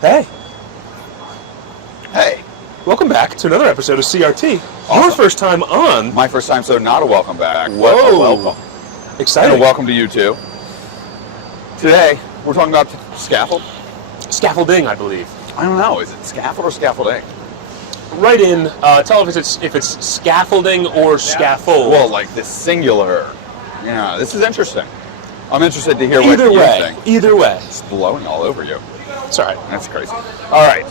Hey. Hey. Welcome back to another episode of CRT. Awesome. Your first time on. My first time, so not a welcome back. Whoa. Welcome. Exciting. And a welcome to you too. Today, we're talking about scaffold. Scaffolding, I believe. I don't know. Is it scaffold or scaffolding? Write in. Tell us if it's scaffolding or scaffold. Well, like the singular. Yeah, this is interesting. I'm interested to hear Either what way. you think. Either way. It's blowing all over you. It's all right. That's crazy. All right.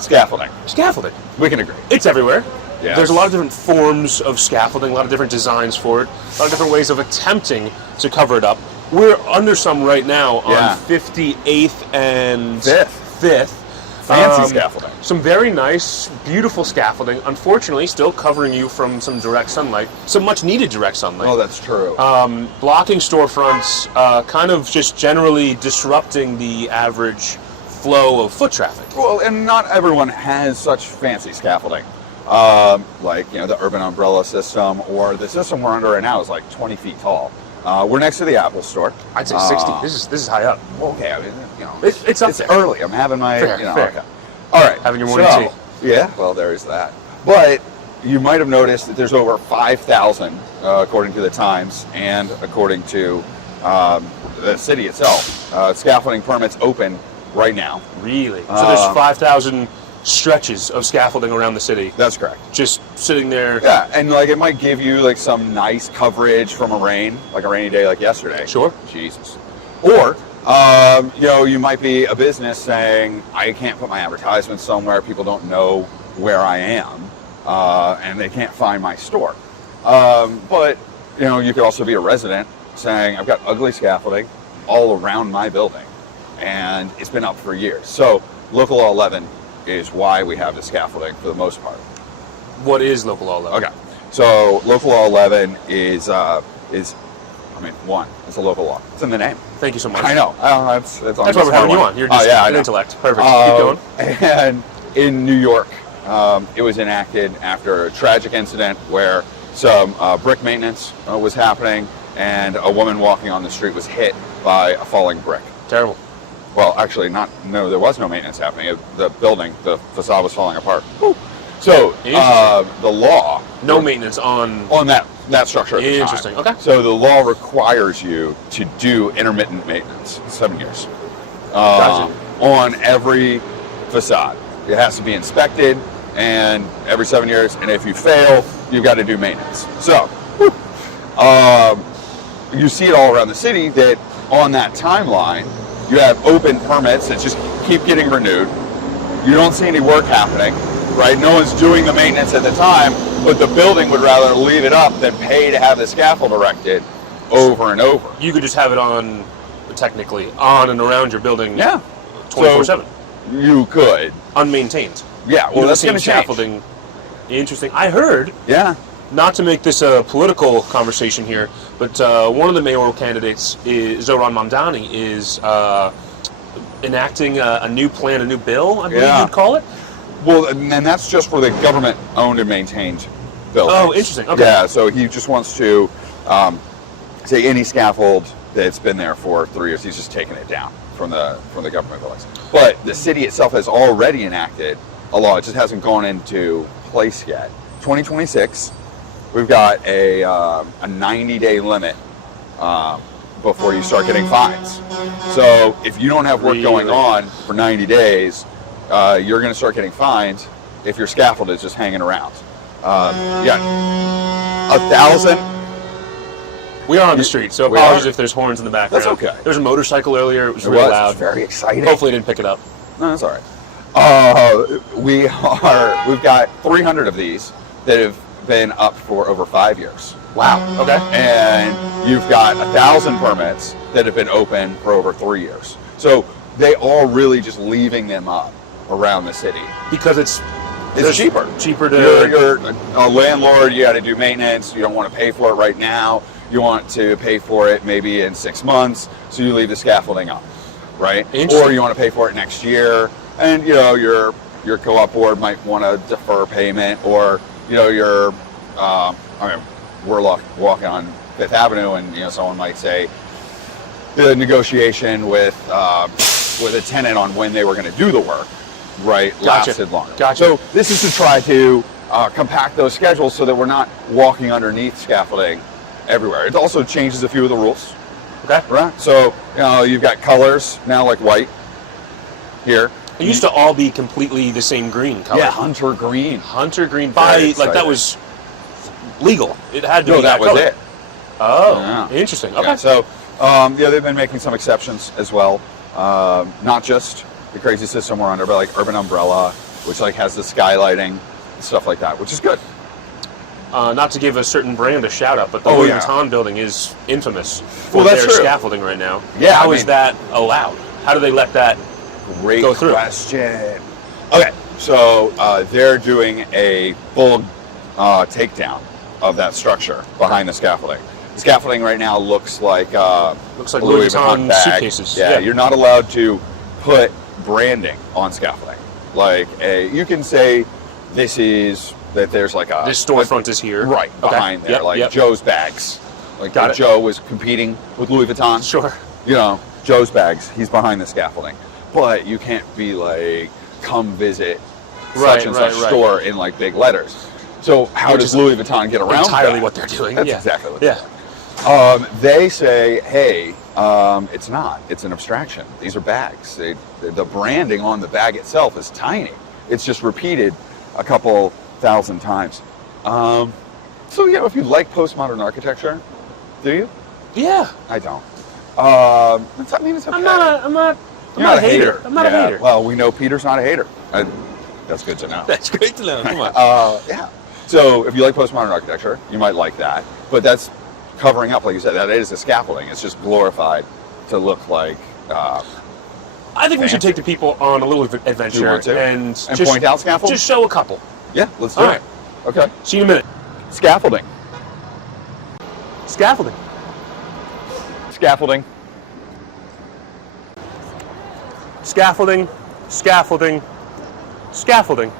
Scaffolding. Scaffolding. We can agree. It's everywhere. Yes. There's a lot of different forms of scaffolding, a lot of different designs for it, a lot of different ways of attempting to cover it up. We're under some right now on 58th and 5th. Fancy scaffolding. Some very nice, beautiful scaffolding. Unfortunately, still covering you from some direct sunlight, some much needed direct sunlight. Oh, that's true. Blocking storefronts, kind of just generally disrupting the average flow of foot traffic. Well, and not everyone has such fancy scaffolding. Like, the urban umbrella system, or the system we're under right now is like 20 feet tall. We're next to the Apple store. I'd say 60. This is high up. Okay, I mean, it's up it's there. early. I'm having my, Fair. Okay. All right. Having your morning tea. Yeah, well, there is that. But you might have noticed that there's over 5,000, according to the Times, and according to the city itself. Scaffolding permits open right now. Really? So there's 5,000 stretches of scaffolding around the city. That's correct. Just sitting there. Yeah, and it might give you some nice coverage from a rainy day like yesterday. Sure. Jesus. Or you might be a business saying, I can't put my advertisements somewhere, people don't know where I am, and they can't find my store. But you could also be a resident saying, I've got ugly scaffolding all around my building, and it's been up for years. So Local Law 11 is why we have the scaffolding for the most part. What is Local Law 11? Okay, so Local Law 11 is one, it's a local law. It's in the name. Thank you so much. I know. That's why we're having you on. You're just an intellect. Perfect. Keep going. And in New York, it was enacted after a tragic incident where some brick maintenance was happening, and a woman walking on the street was hit by a falling brick. Terrible. Well, actually, there was no maintenance happening. The building, the facade was falling apart. Woo. So the law. No maintenance on that structure at the time. Interesting. Okay. So the law requires you to do intermittent maintenance, 7 years, Gotcha. on every facade. It has to be inspected, and every 7 years. And if you fail, you've got to do maintenance. So you see it all around the city that on that timeline, you have open permits that just keep getting renewed. You don't see any work happening. Right, no one's doing the maintenance at the time, but the building would rather leave it up than pay to have the scaffold erected over and over. You could just have it on, technically, on and around your building 24/7. So you could. Unmaintained. Yeah, well, that's going to change. Scaffolding. Interesting. I heard, not to make this a political conversation here, but one of the mayoral candidates, Zohran Mamdani, is enacting a new plan, a new bill, I believe you'd call it. Well, and that's just for the government-owned and maintained buildings. Oh, interesting. Okay. Yeah, so he just wants to say any scaffold that's been there for 3 years, he's just taking it down from the government buildings. But the city itself has already enacted a law. It just hasn't gone into place yet. 2026, we've got a 90-day limit before you start getting fines. So if you don't have work going on for 90 days, you're going to start getting fined if your scaffold is just hanging around. 1,000. We are on the street, so apologies if there's horns in the background. That's okay. There's a motorcycle earlier. It was really loud. It's very exciting. Hopefully, I didn't pick it up. No, that's all right. We've got 300 of these that have been up for over 5 years. Wow. Okay. And you've got 1,000 permits that have been open for over 3 years. So they are really just leaving them up around the city because it's cheaper. Cheaper to. You're a landlord. You got to do maintenance. You don't want to pay for it right now. You want to pay for it maybe in 6 months. So you leave the scaffolding up, right? Or you want to pay for it next year, and your co-op board might want to defer payment, or we're walking on Fifth Avenue, and someone might say the negotiation with with a tenant on when they were going to do the work, right, lasted longer. Gotcha. So this is to try to compact those schedules so that we're not walking underneath scaffolding everywhere. It also changes a few of the rules. Okay. Right. So you've got colors now, like white here. It used to all be completely the same green color. Yeah, hunter green. Hunter green. By like that was legal. It had to be that was color. it. Oh, Yeah. interesting. Okay. Yeah, so they've been making some exceptions as well. Not just the crazy system we're under, but like Urban Umbrella, which like has the skylighting and stuff like that, which is good. Not to give a certain brand a shout out, but the Louis Vuitton building is infamous for that's their true. scaffolding right now. Yeah, How is that allowed? How do they let that Great go through? question. Okay, so they're doing a full takedown of that structure behind the scaffolding. The scaffolding right now looks like Louis Vuitton bag. suitcases. Yeah, you're not allowed to put branding on scaffolding. Like you can say this is that there's like a this storefront is here, right behind there, like Joe's bags. Like if Joe was competing with Louis Vuitton. Sure. You know, Joe's bags. He's behind the scaffolding, but you can't be like, come visit such and such store in like big letters. So how does Louis Vuitton get around entirely that? what they're doing? That's exactly what they're doing. They say, hey, it's not. It's an abstraction. These are bags. The branding on the bag itself is tiny. It's just repeated a couple thousand times. So yeah, if you like postmodern architecture, do you? Yeah. I don't. I mean, it's okay. I'm not a hater. I'm not a hater. Well, we know Peter's not a hater. That's good to know. That's great to know. Come on. Yeah. So if you like postmodern architecture, you might like that. But that's covering up, like you said, that is a scaffolding. It's just glorified to look like. I think we should take the people on a little adventure and just point out scaffolding. Just show a couple. Yeah, let's do it. Okay. See you in a minute. Scaffolding. Scaffolding. Scaffolding. Scaffolding. Scaffolding. Scaffolding.